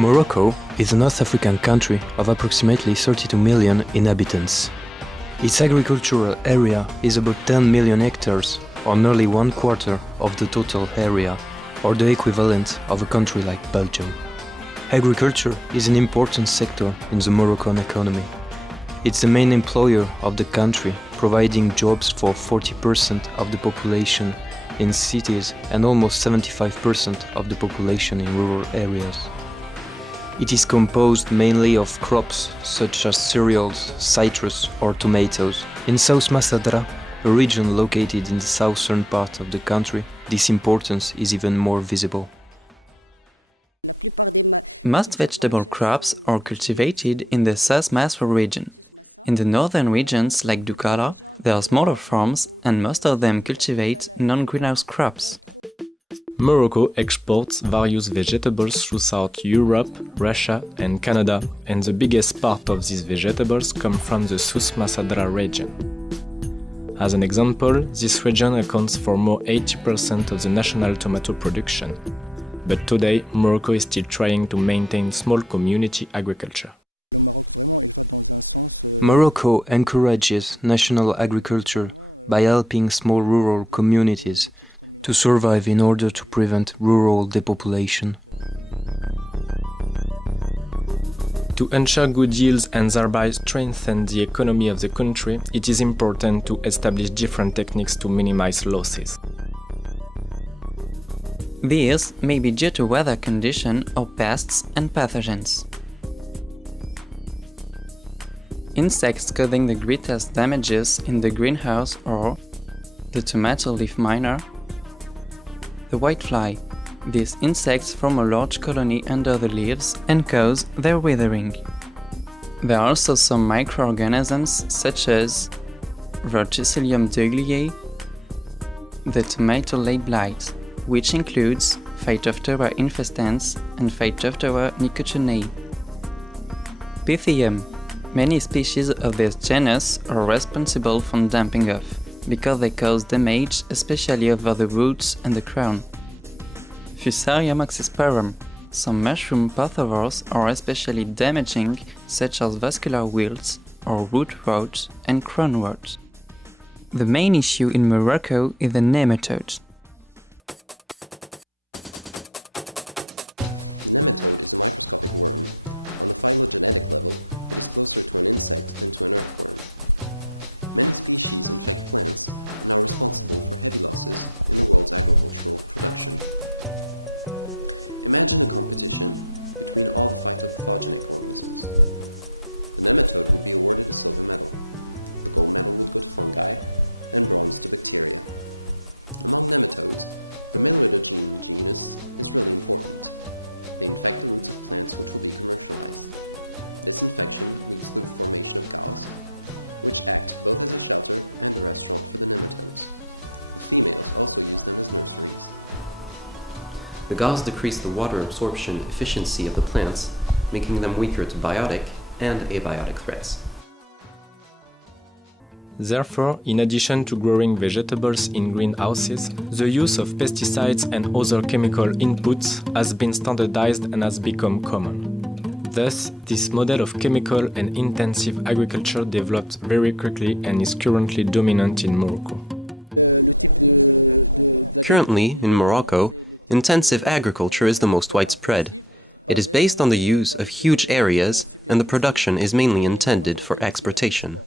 Morocco is a North African country of approximately 32 million inhabitants. Its agricultural area is about 10 million hectares, or nearly one quarter of the total area, or the equivalent of a country like Belgium. Agriculture is an important sector in the Moroccan economy. It's the main employer of the country, providing jobs for 40% of the population in cities and almost 75% of the population in rural areas. It is composed mainly of crops such as cereals, citrus or tomatoes. In South Massadra, a region located in the southern part of the country, this importance is even more visible. Most vegetable crops are cultivated in the South Masra region. In the northern regions, like Doukala, there are smaller farms and most of them cultivate non-greenhouse crops. Morocco exports various vegetables throughout Europe, Russia and Canada, and the biggest part of these vegetables come from the South Massadra region. As an example, this region accounts for more 80% of the national tomato production. But today, Morocco is still trying to maintain small community agriculture. Morocco encourages national agriculture by helping small rural communities to survive in order to prevent rural depopulation. To ensure good yields and thereby strengthen the economy of the country, it is important to establish different techniques to minimize losses. These may be due to weather conditions or pests and pathogens. Insects causing the greatest damages in the greenhouse are the tomato leaf miner, the whitefly. These insects form a large colony under the leaves and cause their withering. There are also some microorganisms such as Verticillium doughlii, the tomato leaf blight, which includes Phytophthora infestans and Phytophthora nicotianae. Pythium. Many species of this genus are responsible for damping off, because they cause damage especially over the roots and the crown. Fusarium oxysporum. Some mushroom pathivores are especially damaging, such as vascular wilts or root rots and crown rots. The main issue in Morocco is the nematodes. The nematode is a microscopic worm. On the phylogenetic level, it is closer to an insect than to an earthworm. Many species infect plants and are responsible for heavy losses in the world's agricultural production. Imagine a competition between all the phytopathogenic organisms. The nematode would be awarded a silver medal. The gold medal would go to fungi and bronze to bacteria. Among nematodes, the Meloidogene genus is really important. They infect the roots of plants which will be commercialized. This infection leads to the formation of galls, which act both as a shelter and a restaurant for the nematodes. The females also use them as nurseries. The galls decrease the water absorption efficiency of the plants, making them weaker to biotic and abiotic threats. Therefore, in addition to growing vegetables in greenhouses, the use of pesticides and other chemical inputs has been standardized and has become common. Thus, this model of chemical and intensive agriculture developed very quickly and is currently dominant in Morocco. Currently, in Morocco, intensive agriculture is the most widespread. It is based on the use of huge areas and the production is mainly intended for exportation.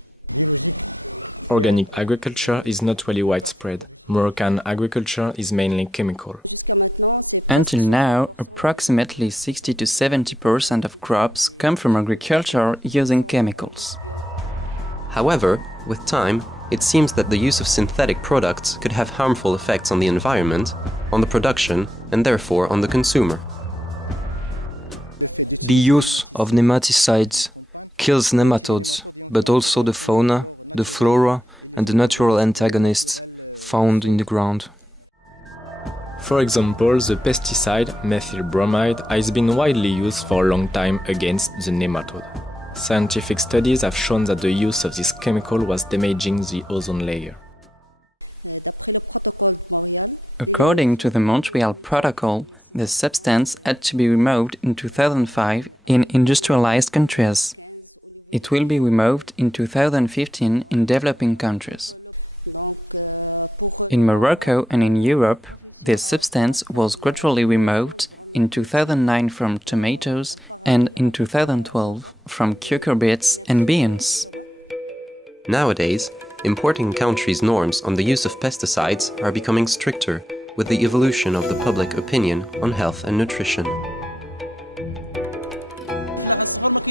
Organic agriculture is not really widespread. Moroccan agriculture is mainly chemical. Until now, approximately 60 to 70% of crops come from agriculture using chemicals. However, with time, it seems that the use of synthetic products could have harmful effects on the environment, on the production, and therefore on the consumer. The use of nematicides kills nematodes, but also the fauna, the flora and the natural antagonists found in the ground. For example, the pesticide methyl bromide has been widely used for a long time against the nematode. Scientific studies have shown that the use of this chemical was damaging the ozone layer. D'après le protocole de Montréal, According to the Montreal Protocol, the substance had to be removed in 2005 in industrialized countries. It will be removed in 2015 in developing countries. In Morocco and in Europe, this substance was gradually removed in 2009 from tomatoes and in 2012 from cucurbits and beans. Nowadays, importing countries' norms on the use of pesticides are becoming stricter with the evolution of the public opinion on health and nutrition.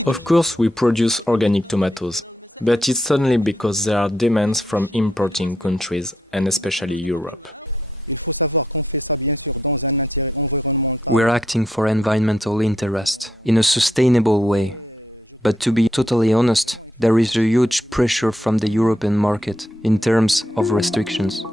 Of course, we produce organic tomatoes, but it's only because there are demands from importing countries, and especially Europe. Il faut savoir qu'on fait ça bien sûr dans un intérêt environnemental. We're acting for environmental interest in a sustainable way. But to be totally honest, there is a huge pressure from the European market in terms of restrictions.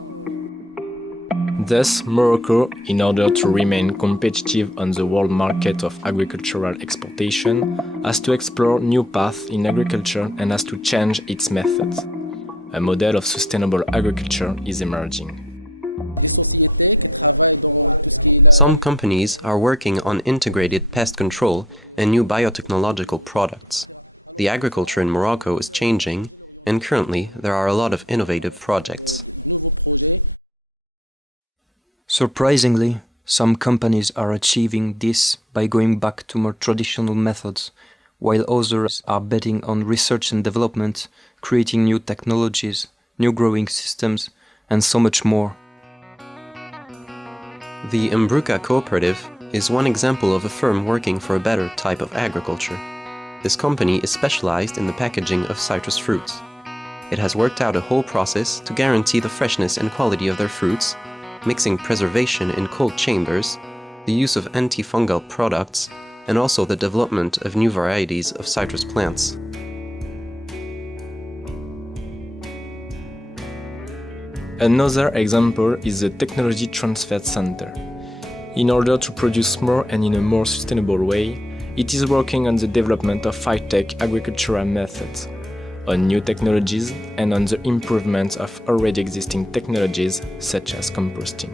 Thus, Morocco, in order to remain competitive on the world market of agricultural exportation, has to explore new paths in agriculture and has to change its methods. A model of sustainable agriculture is emerging. Some companies are working on integrated pest control and new biotechnological products. The agriculture in Morocco is changing, and currently there are a lot of innovative projects. Surprisingly, some companies are achieving this by going back to more traditional methods, while others are betting on research and development, creating new technologies, new growing systems, and so much more. The Mbruka Cooperative is one example of a firm working for a better type of agriculture. This company is specialized in the packaging of citrus fruits. It has worked out a whole process to guarantee the freshness and quality of their fruits, mixing preservation in cold chambers, the use of antifungal products, and also the development of new varieties of citrus plants. Another example is the Technology Transfer Center. In order to produce more and in a more sustainable way, it is working on the development of high-tech agricultural methods, on new technologies, and on the improvement of already existing technologies such as composting.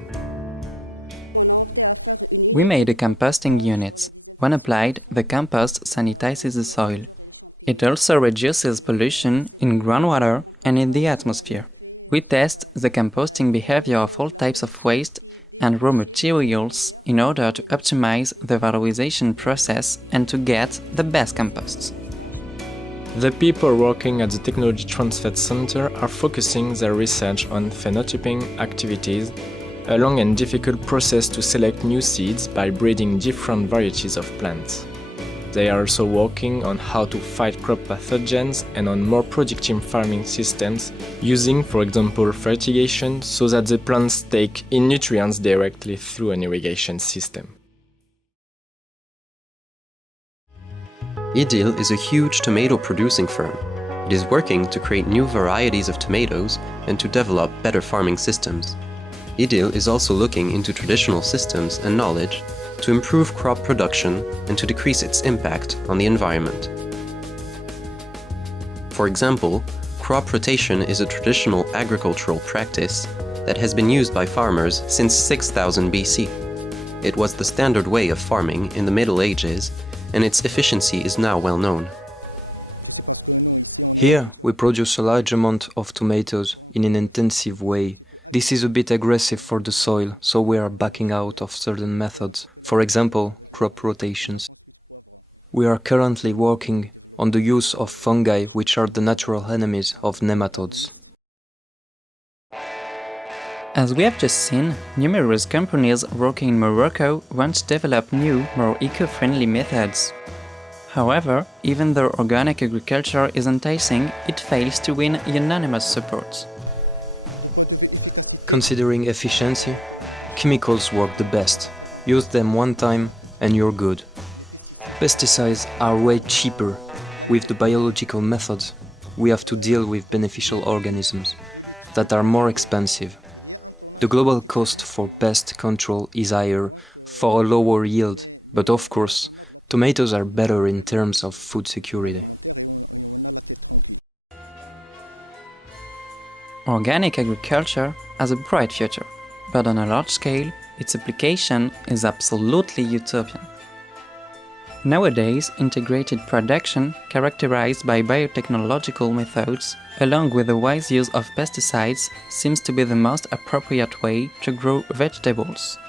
We made a composting unit. When applied, the compost sanitizes the soil. It also reduces pollution in groundwater and in the atmosphere. We test the composting behavior of all types of waste and raw materials in order to optimize the valorization process and to get the best composts. The people working at the Technology Transfer Center are focusing their research on phenotyping activities, a long and difficult process to select new seeds by breeding different varieties of plants. They are also working on how to fight crop pathogens and on more productive farming systems, using, for example, fertigation, so that the plants take in nutrients directly through an irrigation system. Idil is a huge tomato producing firm. It is working to create new varieties of tomatoes and to develop better farming systems. Idil is also looking into traditional systems and knowledge to improve crop production and to decrease its impact on the environment. For example, crop rotation is a traditional agricultural practice that has been used by farmers since 6000 BC. It was the standard way of farming in the Middle Ages, and its efficiency is now well known. Here, we produce a large amount of tomatoes in an intensive way. This is a bit aggressive for the soil, so we are backing out of certain methods, for example, crop rotations. We are currently working on the use of fungi, which are the natural enemies of nematodes. As we have just seen, numerous companies working in Morocco want to develop new, more eco-friendly methods. However, even though organic agriculture is enticing, it fails to win unanimous support. Considering efficiency, chemicals work the best. Use them one time and you're good. Pesticides are way cheaper. With the biological methods, we have to deal with beneficial organisms that are more expensive. The global cost for pest control is higher for a lower yield, but of course, tomatoes are better in terms of food security. Organic agriculture has a bright future, but on a large scale, its application is absolutely utopian. Nowadays, integrated production, characterized by biotechnological methods, along with the wise use of pesticides, seems to be the most appropriate way to grow vegetables.